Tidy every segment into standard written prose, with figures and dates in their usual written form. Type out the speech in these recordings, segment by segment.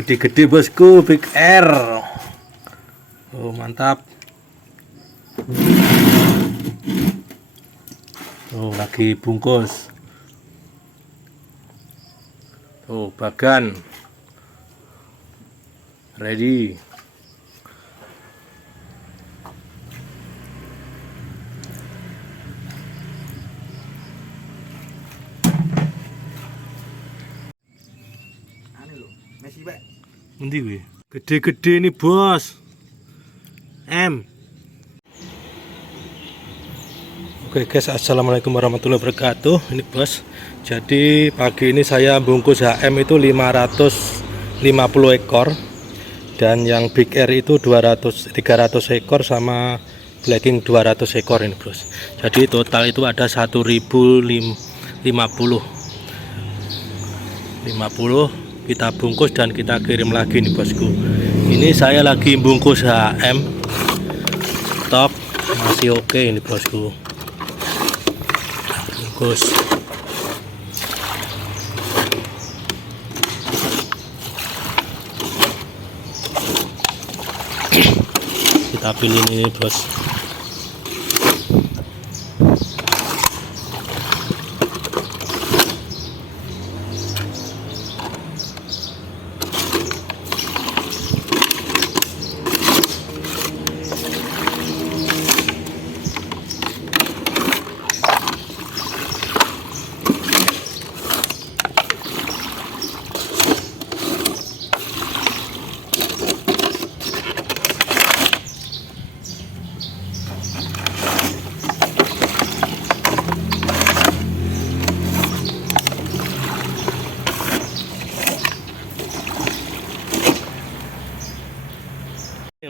Gede-gede bosku, Big R. Oh mantap. Oh lagi bungkus. Oh bagan ready. Messi Pak. Endi kuwi? Gede-gede nih bos. M. Oke guys, assalamualaikum warahmatullahi wabarakatuh. Ini bos. Jadi pagi ini saya bungkus HM itu 550 ekor. Dan yang Big R itu 300 ekor sama Blacking 200 ekor ini bos. Jadi total itu ada 1050 kita bungkus dan kita kirim lagi nih bosku. Ini saya lagi bungkus HM top masih oke ini bosku. Bungkus kita pilih ini bos.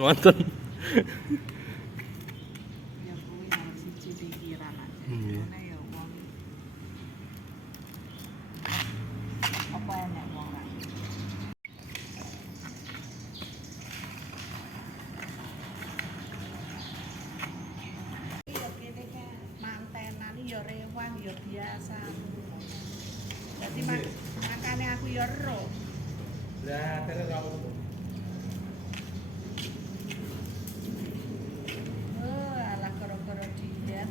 Nonton. Ya kuwi harus siji pikiran aja. Iya. Ngene ya wong. Apa enek wong ra? Ya kene kan mantenan ya rewang ya biasa. Dadi makane aku ya ero. Lah terus kamu Oh, ala koro-koro diet.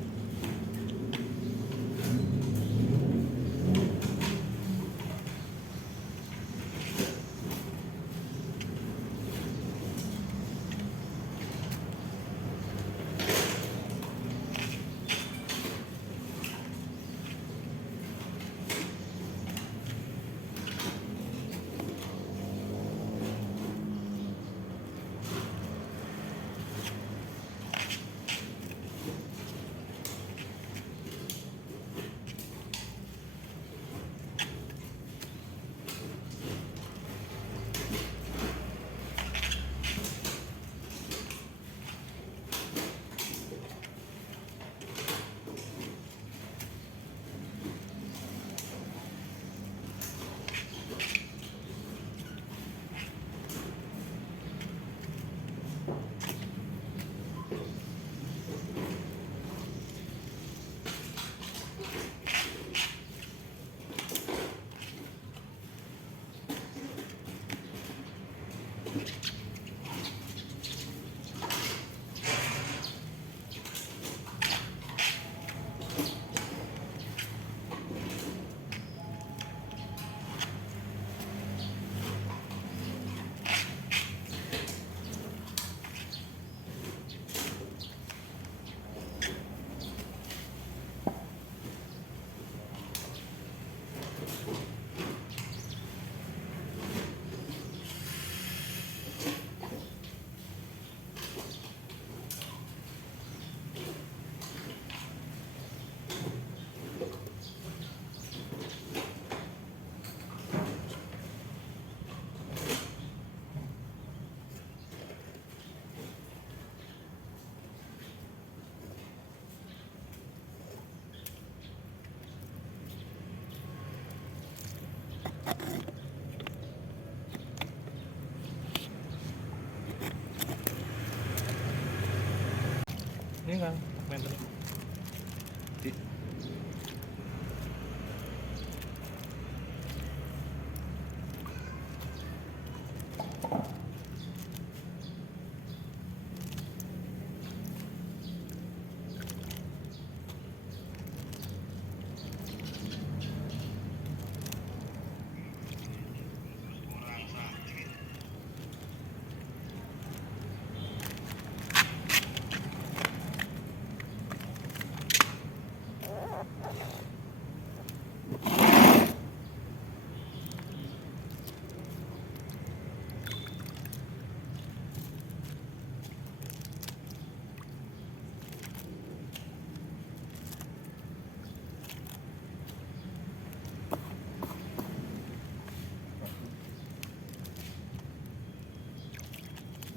Menten. Di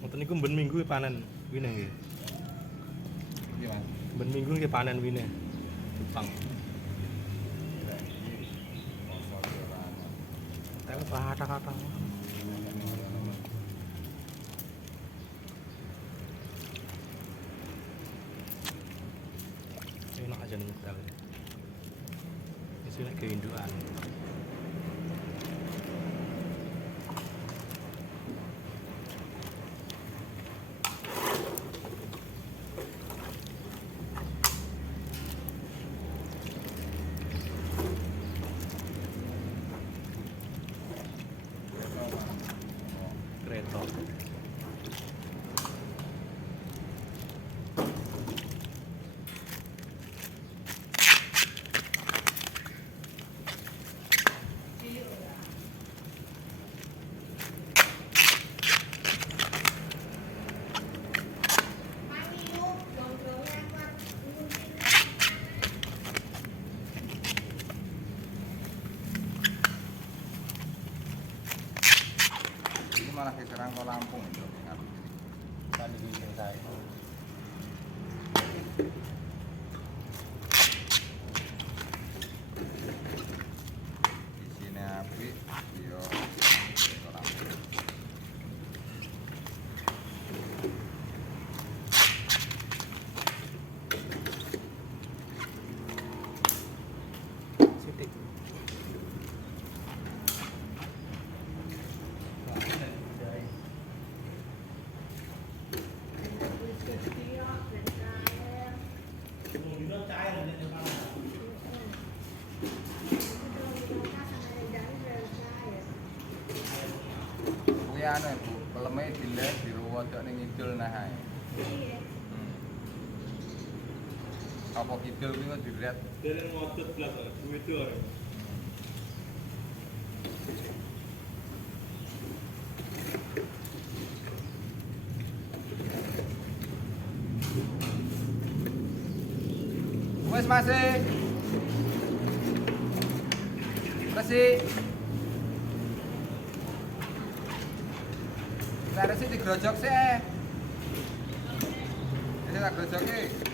Ngoten niku ben minggu panen wine nggih. Iya, Mas. Ben minggu nggih panen wine. Jepang. Tapi kata-kata. Enak aja nih nyetel. Ini keinduan. Kereta. Ini malah diserang ke Lampung itu. Tadi di saya. Di sini api, yo ke Lampung. Sidik. Kuwi anu Bu, peleme dileh diruwodok ning ngidul nah ae. Apa kidul kuwi kok dilihat Dari ngotot belakang, duit itu orang. wis masih. Masih. Saya sih digrojok sih. Ini tak grojoki.